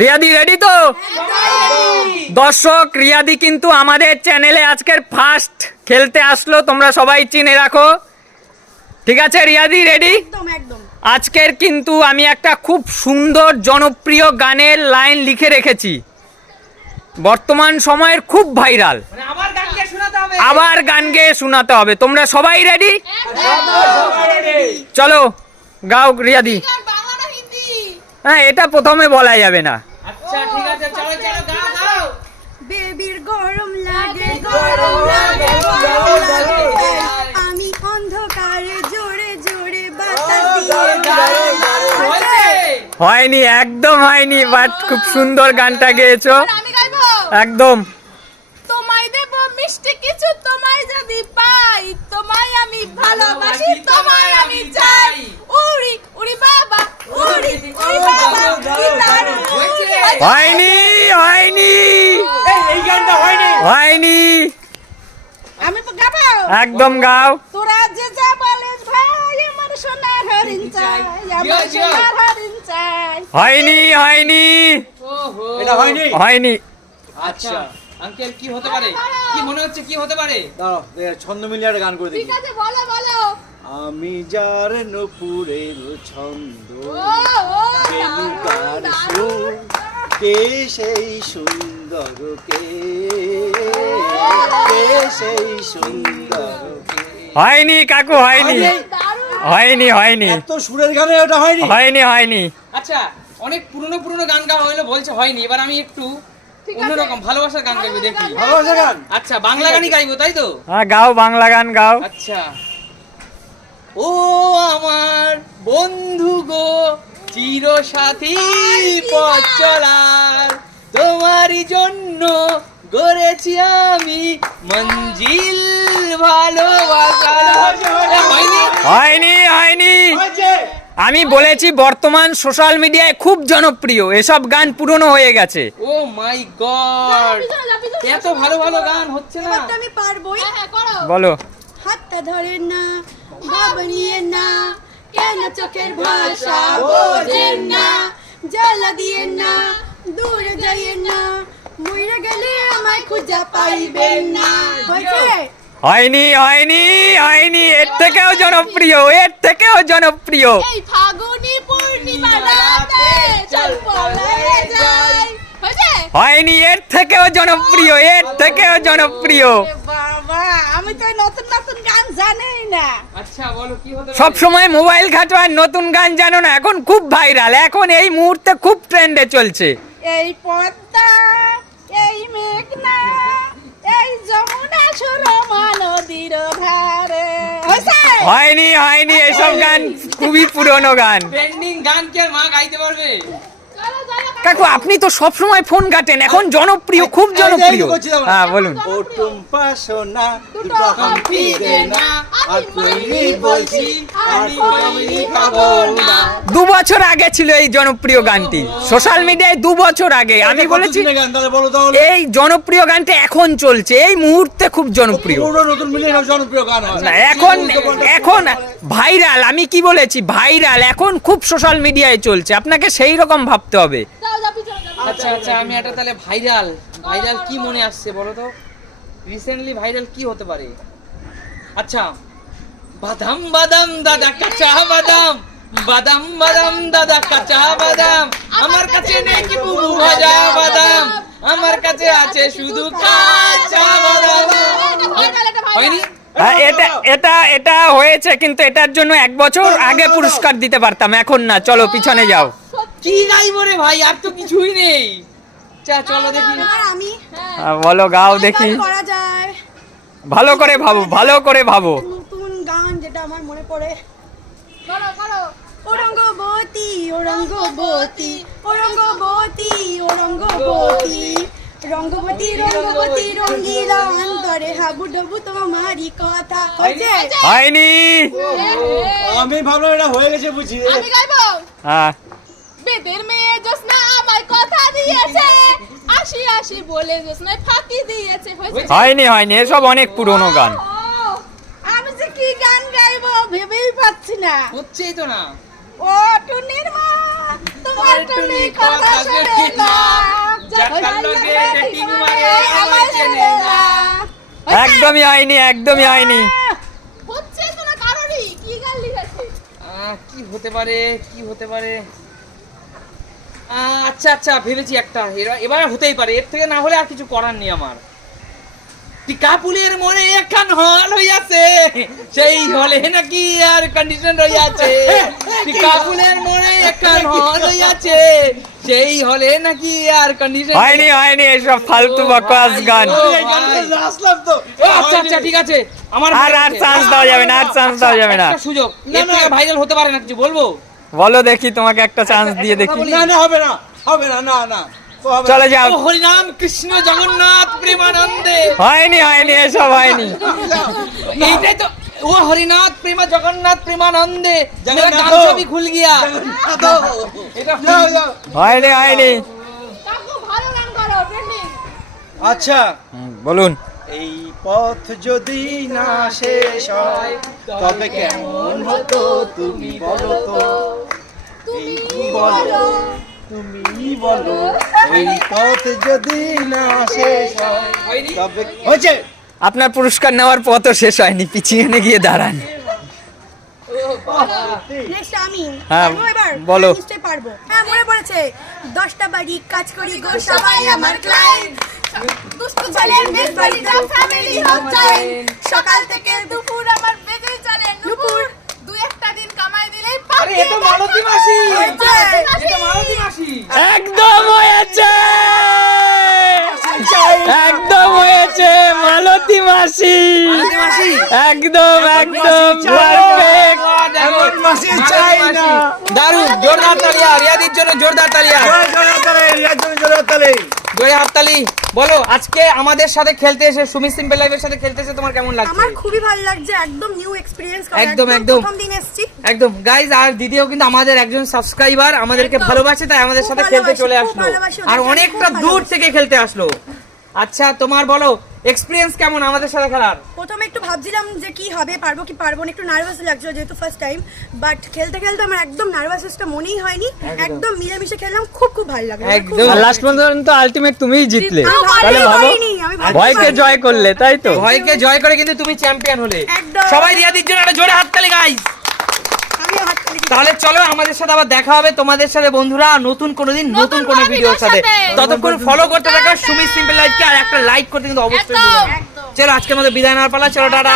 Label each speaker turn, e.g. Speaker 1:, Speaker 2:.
Speaker 1: রিয়াদি ready তো? দর্শক রিয়াদি কিন্তু আমাদের চ্যানেলে আজকের ফার্স্ট খেলতে আসলো তোমরা সবাই চিনে রাখো। ঠিক আছে রিয়াদি রেডি
Speaker 2: একদম একদম।
Speaker 1: আজকের কিন্তু আমি একটা খুব সুন্দর জনপ্রিয় গানের লাইন লিখে রেখেছি। বর্তমান সময়ের খুব ভাইরাল
Speaker 3: মানে আবার গান গিয়ে শোনাতে হবে।
Speaker 1: গেয়ে শোনাতে হবে। তোমরা সবাই রেডি চলো গাও রিয়াদি। হ্যাঁ এটা প্রথমে বলা যাবে না।
Speaker 3: আচ্ছা ঠিক আছে চলো চলো গাও গাও।
Speaker 2: বেবির গরম লাগে গরম লাগে গরম লাগে। আমি অন্ধকারে জোরে জোরে বাতাস দিয়ে
Speaker 3: হয়েছে?
Speaker 1: হয়নি একদম হয়নি বাট খুব সুন্দর গানটা গেয়েছো। একদম।
Speaker 2: তোমায় দেব মিষ্টি কিছু তোমায় যদি পাই তোমায় আমি ভালোবাসি তোমায় আমি চাই। উড়ি উড়ি বাবা উড়ি উড়ি বাবা কি দারুণ
Speaker 3: হয়েছে।
Speaker 2: উড়ি।
Speaker 1: হয়নি হয়নি।
Speaker 3: এই, এই গানটা হয়নি।
Speaker 1: হয়নি।
Speaker 2: আমি গাবো।
Speaker 1: একদম গাও।
Speaker 2: তোরা যে যা বলিস ভাই আমার সোনার হরিণ চাই আমার। সোনার হরিণ চাই।
Speaker 1: হয়নি হয়নি।
Speaker 3: ওহো।
Speaker 4: এটা হয়নি?
Speaker 1: হয়নি।
Speaker 3: আচ্ছা। আঙ্কেল কি হতে পারে? কি মনে হচ্ছে কি হতে পারে?
Speaker 4: দাঁড়াও ছন্দ মিলিয়ে একটা গান করে দেখি।
Speaker 2: ঠিক আছে বলো বলো।
Speaker 4: আমি যার নপুরের ছন্দ কে সেই সুন্দর কে? কে সেই সুন্দর
Speaker 1: হয়নি কাকু হয়নি। হয়নি? হয়নি
Speaker 4: এত সুরের গানে ওটা হয়নি?
Speaker 1: হয়নি হয়নি।
Speaker 3: আচ্ছা অনেক পুরনো পুরনো গান গাওয়া হইল বলছে হয়নি। এবার আমি একটু। অন্যরকম ভালোবাসার গান গাইবো দেখি।
Speaker 4: ভালোবাসা গান?
Speaker 3: আচ্ছা বাংলা গানই গাইবো তাই তো?
Speaker 1: হ্যাঁ গাও বাংলা গান গাও।
Speaker 3: আচ্ছা। ও আমার বন্ধু গো চির সাথী পথ চলার। তোমারই জন্য গড়েছি আমি মঞ্জিল ভালোবাসা। হয়নি?
Speaker 1: হয়নি আমি বলেছি বর্তমান সোশ্যাল মিডিয়ায় খুব জনপ্রিয়। এসব গান পুরনো হয়ে গেছে।
Speaker 3: Oh my god. এত ভালো ভালো গান হচ্ছে না।
Speaker 2: আমি পারবোই। হ্যাঁ করো।
Speaker 1: বলো।
Speaker 2: হাতটা ধরেন না ভাবনিয়ে না। কেন চোখের ভাষা বোঝেন না? জ্বালা না দূরে যাইয়েন না মইরা গেলে আমায় খুঁজা পাইবেন না।
Speaker 1: হয়নি হয়নি হয়নি এর থেকেও জনপ্রিয় এর থেকেও জনপ্রিয়।
Speaker 2: এই ফাগুনি পূর্ণিমা রাতে চল পলায়ে যাই
Speaker 1: হয়নি এর থেকেও জনপ্রিয় এর থেকেও জনপ্রিয়।
Speaker 2: বাবা আমি তো নতুন জানিই না।
Speaker 3: আচ্ছা বলো কি হতে
Speaker 1: সব সময় মোবাইল ঘাটো আর নতুন গান জানো না এখন খুব ভাইরাল। এখন এই মুহূর্তে খুব ট্রেন্ডে চলছে।
Speaker 2: এই পদ্মা এই মেঘনা এই যমুনা সুরমা নদীর ধারে
Speaker 1: হয়নি হয়নি এসব গান খুবই পুরনো গান।
Speaker 3: ট্রেন্ডিং গান কি আর মা গাইতে পারবে?
Speaker 1: কাকু আপনি তো সব সময় ফোন কাটেন এখন জনপ্রিয় খুব জনপ্রিয়। হ্যাঁ বলুন
Speaker 4: ও টুম্পা সোনা
Speaker 2: দুটো
Speaker 4: দুটো
Speaker 2: হাম্পি
Speaker 4: হাম্পি
Speaker 2: দে
Speaker 4: দে
Speaker 2: না,
Speaker 4: না আর
Speaker 2: বলছি,
Speaker 4: বলছি
Speaker 2: আর
Speaker 4: আর
Speaker 2: কমিনি
Speaker 4: কমিনি
Speaker 2: খাব
Speaker 4: খাব
Speaker 2: না।
Speaker 1: বছর আগে ছিল এই জনপ্রিয় গানটি। সোশ্যাল মিডিয়ায় দু বছর আগে। আমি
Speaker 4: এটা
Speaker 1: বলেছি এই জনপ্রিয় গানটা এখন চলছে। এই মুহূর্তে খুব জনপ্রিয়। এখন এখন ভাইরাল আমি কি বলেছি? ভাইরাল এখন খুব সোশ্যাল মিডিয়ায় চলছে। আপনাকে সেই রকম ভাবতে হবে।
Speaker 3: আচ্ছা আচ্ছা আমি একটা তাহলে ভাইরাল। ভাইরাল কি মনে আসছে বলো তো? রিসেন্টলি ভাইরাল কি হতে পারে? আচ্ছা বাদাম বাদাম দাদা কাঁচা বাদাম। বাদাম বাদাম দাদা কাঁচা বাদাম। আমার কাছে নেই কি বুবু ভাজা বাদাম? আমার কাছে আছে শুধু কাঁচা বাদাম। হয়নি?
Speaker 1: হ্যাঁ, এটা এটা এটা হয়েছে কিন্তু এটার জন্য এক বছর আগে পুরস্কার দিতে পারতাম এখন না। চলো পিছনে যাও।
Speaker 3: কি গাইবো রে ভাই আর তো কিছুই নেই। চা চলো দেখি।
Speaker 2: আমি।
Speaker 1: হ্যাঁ, বলো গাও দেখি।
Speaker 2: করা যায়।
Speaker 1: ভালো করে ভাবো ভালো করে ভাবো।
Speaker 2: নতুন গান যেটা আমার মনে পড়ে। ওরঙ্গবতী ও রঙ্গবতী ও রঙ্গবতী রঙ্গবতী রঙ্গবতী রঙ্গিলা অন্তরে হাবু ডবু তোমারই কথা। হয়েছে?
Speaker 1: হয়নি।
Speaker 4: আমি ভাবলাম এটা হয়ে গেছে বুঝি।
Speaker 2: আমি গাইবো?
Speaker 1: হ্যাঁ।
Speaker 2: বেদের মেয়ে জোসনা আমায় কথা দিয়েছে। আসি আসি বলে জোসনায় ফাঁকি দিয়েছে। হয়েছে?
Speaker 1: হয়নি হয়নি এসব অনেক পুরনো গান।
Speaker 2: আমি যে কি গান গাইবো ভেবেই পাচ্ছি না।
Speaker 3: হচ্ছেই তো না।
Speaker 2: ও টুনির মা তুমি
Speaker 3: আমার টুনি কথা শোনে না যাকার লগে ডেটিং মারে আমার চেনে না
Speaker 1: একদমই হয়নি একদমই হয়নি
Speaker 2: হচ্ছে তো না কারোরই কি গান লিখেছে
Speaker 3: আহ, কি হতে পারে কি হতে পারে? আচ্ছা আচ্ছা ভেবেছি একটা। এবার এবার হতেই পারে এর থেকে না হলে আর কিছু করার নেই আমার। টিকাপুলের মনে একখান হল হইয়াছে সেই হলে নাকি আর কন্ডিশন রইয়াছে। মনে একখান হল হইয়াছে সেই হলে নাকি আর কন্ডিশন
Speaker 1: হয়নি হয়নি এসব ফালতু বকওয়াস গান।
Speaker 4: আসলাম তো।
Speaker 3: আচ্ছা আচ্ছা ঠিক আছে। আমার
Speaker 1: আর আর চান্স দেওয়া যাবে না আর চান্স দেওয়া যাবে না।
Speaker 3: সুযোগ। এর
Speaker 4: না।
Speaker 3: থেকে ভাইরাল হতে পারে না কিছু বলব?
Speaker 1: বলো দেখি তোমাকে একটা চান্স দিয়ে দেখি।
Speaker 4: না না হবে না হবে না না না।
Speaker 1: চলে যাও।
Speaker 3: হরিনাম কৃষ্ণ জগন্নাথ প্রেমানন্দে।
Speaker 1: হয়নি হয়নি এসব হয়নি।
Speaker 3: এইটাই তো ও হরিনাথ প্রেমা জগন্নাথ প্রেমানন্দে।
Speaker 1: হয়নি হয়নি
Speaker 2: কাকু ভালো গান করো ট্রেন্ডিং
Speaker 4: আচ্ছা।
Speaker 1: বলুন।
Speaker 4: এই পথ যদি না শেষ হয় তবে কেমন হতো তুমি বলো তো?
Speaker 2: তুমি
Speaker 4: এই বলো। তুমি বলো। এই পথ যদি না শেষ হয়? তবে হয়েছে?
Speaker 1: আপনার পুরস্কার নেওয়ার পথও শেষ হয়নি পিছিয়ে এনে গিয়ে দাঁড়ান। হ্যাঁ,
Speaker 2: এবার
Speaker 1: বলো।
Speaker 2: পারব। হ্যাঁ মনে পড়েছে দশটা বাড়ি কাজ করি গো সবাই আমার ক্লায়েন্ট দুষ্টু বাড়িটা ফ্যামিলি সকাল থেকে দুপুর আমার বেজে চলে নুপুর দু একটা দিন কামাই দিলেই
Speaker 3: আরে এ তো মালতী মাসি
Speaker 2: হয়েছে।
Speaker 3: এটা মালতী মাসি
Speaker 1: একদম হয়েছে একদম হয়েছে মালতী মাসি। একদম একদম পারফেক্ট
Speaker 4: এমন মাসি চাই না।
Speaker 3: দারুণ জোরদার তালিয়া রিয়াদির জন্য জোরদার তালিয়া
Speaker 4: জয় জয় তালে রিয়াজ জয় তালে।
Speaker 3: জয় হাততালি। বলো আজকে আমাদের সাথে খেলতে এসে সুমি সিম্পল লাইফের সাথে খেলতে এসে তোমার কেমন লাগছে?
Speaker 2: আমার খুবই ভালো লাগছে একদম নিউ এক্সপিরিয়েন্স
Speaker 3: একদম, একদম।
Speaker 2: প্রথম দিন এসেছি।
Speaker 3: একদম। গাইজ আর দিদিও কিন্তু আমাদের একজন সাবস্ক্রাইবার আমাদেরকে ভালোবাসে তাই আমাদের সাথে খেলতে চলে আসলো। আর অনেকটা দূর থেকে খেলতে আসলো। আচ্ছা তোমার বলো এক্সপিরিয়েন্স কেমন আমাদের সাথে খেলার?
Speaker 2: প্রথমে একটু ভাবছিলাম যে কি হবে পারব কি পারব না একটু নার্ভাস লাগছিল যেহেতু ফার্স্ট টাইম বাট খেলতে খেলতে আমার একদম নার্ভাসনেসটা মনেই হয়নি। একদম। মিলেমিশে খেললাম খুব খুব ভালো লাগল। খুব
Speaker 3: একদম।
Speaker 1: লাস্ট পর্যন্ত আলটিমেট তুমিই জিতলে।
Speaker 2: আমি
Speaker 1: তাহলে ভাবো ভয়কে জয় করলে তাই তো?
Speaker 3: ভয়কে জয় করে কিন্তু তুমি চ্যাম্পিয়ন হলে। সবাই রিয়াদির জন্য একটা জোরে হাততালি
Speaker 2: দিচ্ছি।
Speaker 3: তাহলে চলো আমাদের সাথে আবার দেখা হবে। তোমাদের সাথে বন্ধুরা নতুন কোনো দিন নতুন কোনো ভিডিওর সাথে। ততক্ষণ ফলো করতে থাকো সুমি সিম্পল লাইফকে আর একটা লাইক করতে কিন্তু অবশ্যই। চলো আজকের মতো বিদায় নেওয়ার পালা। চলো টাটা।